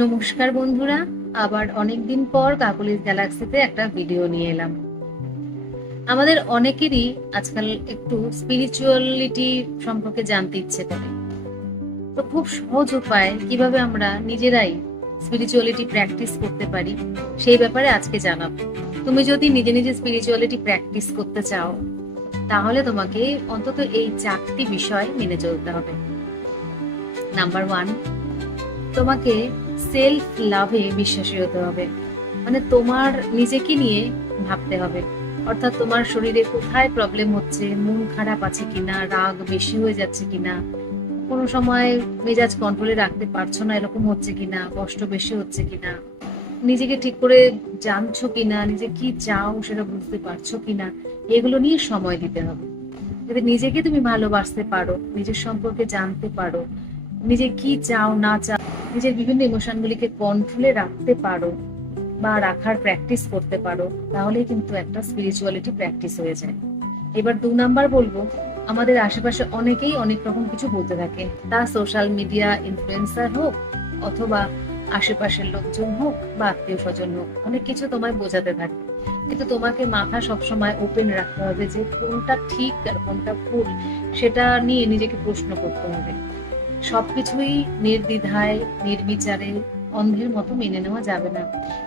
নমস্কার বন্ধুরা, আবার অনেকদিন পর কাকলিস গ্যালাক্সিতে একটা ভিডিও নিয়ে এলাম। আমাদের অনেকেরই আজকাল একটু স্পিরিচুয়ালিটি সম্পর্কে জানতে ইচ্ছে করে। তো খুব সহজ উপায় কিভাবে আমরা নিজেরাই স্পিরিচুয়ালিটি প্র্যাকটিস করতে পারি সেই ব্যাপারে আজকে জানাবো। তুমি যদি নিজে নিজে স্পিরিচুয়ালিটি প্র্যাকটিস করতে চাও তাহলে তোমাকে অন্তত এই 4টি বিষয় মেনে চলতে হবে। নাম্বার 1, তোমাকে সেলফ লাভে বিশ্বাসী হতে হবে। মানে তোমার নিজেকে নিয়ে ভাবতে হবে। অর্থাৎ তোমার শরীরে কোথায় প্রবলেম হচ্ছে, মন খারাপ আছে কিনা, রাগ বেশি হয়ে যাচ্ছে কিনা, কোনো সময় মেজাজ কন্ট্রোলে রাখতে পারছো না এরকম হচ্ছে কিনা, কষ্ট বেশি হচ্ছে কিনা, নিজেকে ঠিক করে জানছো কিনা, নিজে কি চাও সেটা বুঝতে পারছো কিনা, এগুলো নিয়ে সময় দিতে হবে। যদি নিজেকে তুমি ভালোবাসতে পারো, নিজের সম্পর্কে জানতে পারো, নিজে কি চাও না চাও, নিজের বিভিন্ন ইমোশনগুলিকে কন্ট্রোলে রাখতে পারো বা রাখার প্র্যাকটিস করতে পারো, তাহলেই কিন্তু একটা স্পিরিচুয়ালিটি প্র্যাকটিস হয়ে যায়। এবার 2 নাম্বার বলবো, আমাদের আশেপাশে অনেকেই অনেক রকম কিছু বলতে থাকে। তা সোশ্যাল মিডিয়া ইনফ্লুয়েন্সার হোক অথবা আশেপাশের লোকজন হোক বা আত্মীয় স্বজন হোক, অনেক কিছু তোমায় বোঝাতে থাকে। কিন্তু তোমাকে মাথা সবসময় ওপেন রাখতে হবে যে কোনটা ঠিক আর কোনটা ভুল সেটা নিয়ে নিজেকে প্রশ্ন করতে হবে। সবকিছুই নির্দ্বিধায় নির্বিচারে অন্ধের মতো মেনে নেওয়া যাবে না।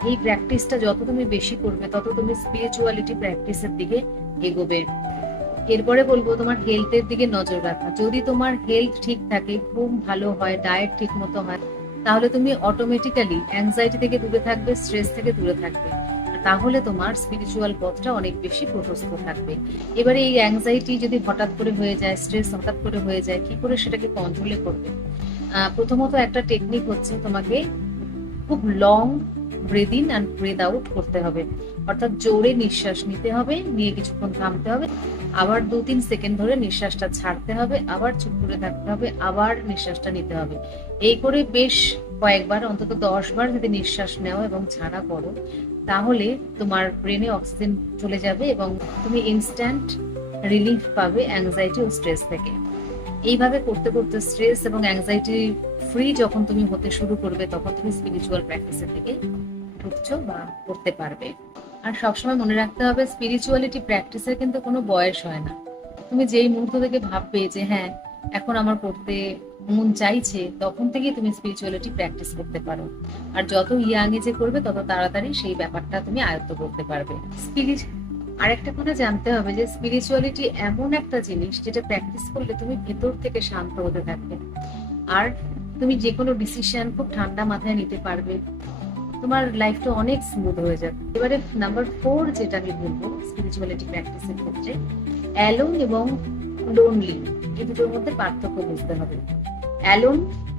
এই প্র্যাকটিসটা যত তুমি বেশি করবে তত তুমি স্পিরিচুয়ালিটি প্র্যাকটিসের দিকে এগোবে। এরপরে বলবো তোমার হেলথের দিকে নজর রাখা। যদি তোমার হেলথ ঠিক থাকে, ঘুম ভালো হয়, ডায়েট ঠিক মতো হয়, তাহলে তুমি অটোমেটিক্যালি অ্যাংজাইটি থেকে দূরে থাকবে, স্ট্রেস থেকে দূরে থাকবে। তাহলে তোমার স্পিরিচুয়াল পথটা অনেক বেশি প্রশস্ত থাকবে। এবারে এই অ্যাংজাইটি যদি হঠাৎ করে হয়ে যায়, স্ট্রেস হঠাৎ করে হয়ে যায়, কি করে সেটাকে কন্ট্রোলে করবে? প্রথমত একটা টেকনিক হচ্ছে, তোমাকে খুব long breath in and breath out করতে হবে। অর্থাৎ জোরে নিঃশ্বাস নিতে হবে, নিয়ে কিছুক্ষণ থামতে হবে, আবার 2-3 সেকেন্ড ধরে নিঃশ্বাসটা ছাড়তে হবে, আবার চুপ করে থাকতে হবে, আবার নিঃশ্বাসটা নিতে হবে। এই করে বেশ কয়েকবার, অন্তত 10 বার যদি নিঃশ্বাস নেও এবং ছাড়া করো, তাহলে তোমার ব্রেনে অক্সিজেন চলে যাবে এবং তুমি ইনস্ট্যান্ট রিলিফ পাবে অ্যাংজাইটি ও স্ট্রেস থেকে। এইভাবে করতে করতে স্ট্রেস এবং অ্যাংজাইটি ফ্রি যখন তুমি হতে শুরু করবে, তখন তুমি স্পিরিচুয়াল প্র্যাকটিসের দিকে ঢুকছো বা করতে পারবে। আর সবসময় মনে রাখতে হবে, স্পিরিচুয়ালিটি প্র্যাকটিসের কিন্তু কোনো বয়স হয় না। তুমি যেই মুহূর্ত থেকে ভাববে যে হ্যাঁ এখন আমার করতে মন চাইছে, তখন থেকেই তুমি স্পিরিচুয়ালিটি প্র্যাকটিস করতে পারো। আর যত ইয়াং এজে করবে তত তাড়াতাড়ি সেই ব্যাপারটা তুমি আয়ত্ত করতে পারবে। আরেকটা কথা জানতে হবে যে স্পিরিচুয়ালিটি এমন একটা জিনিস যেটা প্র্যাকটিস করলে তুমি ভেতর থেকে শান্ত হতে থাকবে, আর তুমি যে কোনো ডিসিশন খুব ঠান্ডা মাথায় নিতে পারবে, তোমার লাইফটা অনেক স্মুথ হয়ে যাবে। এবারে নাম্বার 4 যেটা আমি বলবো স্পিরিচুয়ালিটি প্র্যাকটিসের ক্ষেত্রে, অ্যালোন এবং লোনলি, এই দুটোর মধ্যে পার্থক্য বুঝতে হবে। অ্যালোন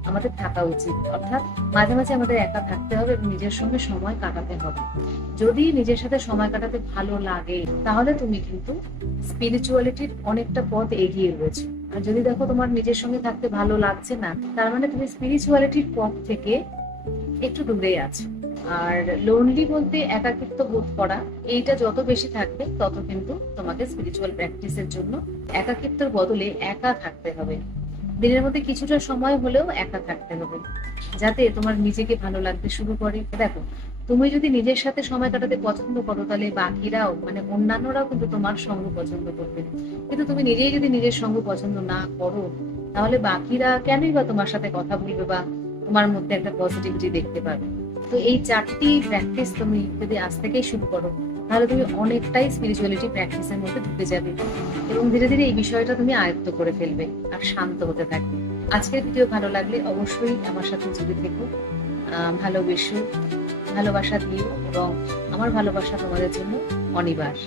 আমাদের থাকা উচিত, অর্থাৎ মাঝে মাঝে আমাদের একা থাকতে হবে এবং নিজের সঙ্গে সময় কাটাতে হবে। যদি নিজের সাথে সময় কাটাতে ভালো লাগে তাহলে তুমি কিন্তু স্পিরিচুয়ালিটির অনেকটা পথ এগিয়ে রয়েছে। আর যদি দেখো তোমার নিজের সঙ্গে থাকতে ভালো লাগছে না, তার মানে তুমি স্পিরিচুয়ালিটির পথ থেকে একটু দূরে আছো। আর লোনলি বলতে একাকিত্ব বোধ করা, এইটা যত বেশি থাকবে তত কিন্তু তোমাকে স্পিরিচুয়াল প্র্যাকটিসের জন্য একাকিত্বের বদলে একা থাকতে হবে। দিনের মধ্যে কিছুটা সময় হলেও একা থাকতে হবে, যাতে তোমার নিজেকে ভালো লাগতে শুরু করে। দেখো, তুমি যদি নিজের সাথে সময় কাটাতে পছন্দ করো, তাহলে বাকিরাও মানে অন্যান্যরাও কিন্তু তোমার সঙ্গ পছন্দ করবে। কিন্তু তুমি নিজেই যদি নিজের সঙ্গ পছন্দ না করো, তাহলে বাকিরা কেনই বা তোমার সাথে কথা বলবে বা তোমার মধ্যে একটা পজিটিভিটি দেখতে পাবে? তো এই 4টি প্র্যাকটিস তুমি যদি আজ থেকেই শুরু করো, তাহলে তুমি অনেকটাই স্পিরিচুয়ালিটি প্র্যাকটিসের মধ্যে ঢুকে যাবে এবং ধীরে ধীরে এই বিষয়টা তুমি আয়ত্ত করে ফেলবে আর শান্ত হতে থাকবে। আজকের ভিডিও ভালো লাগলে অবশ্যই আমার সাথে জুড়ে থেকো, ভালোবেসো, ভালোবাসা দিও এবং আমার ভালোবাসা তোমাদের জন্য অনিবার্য।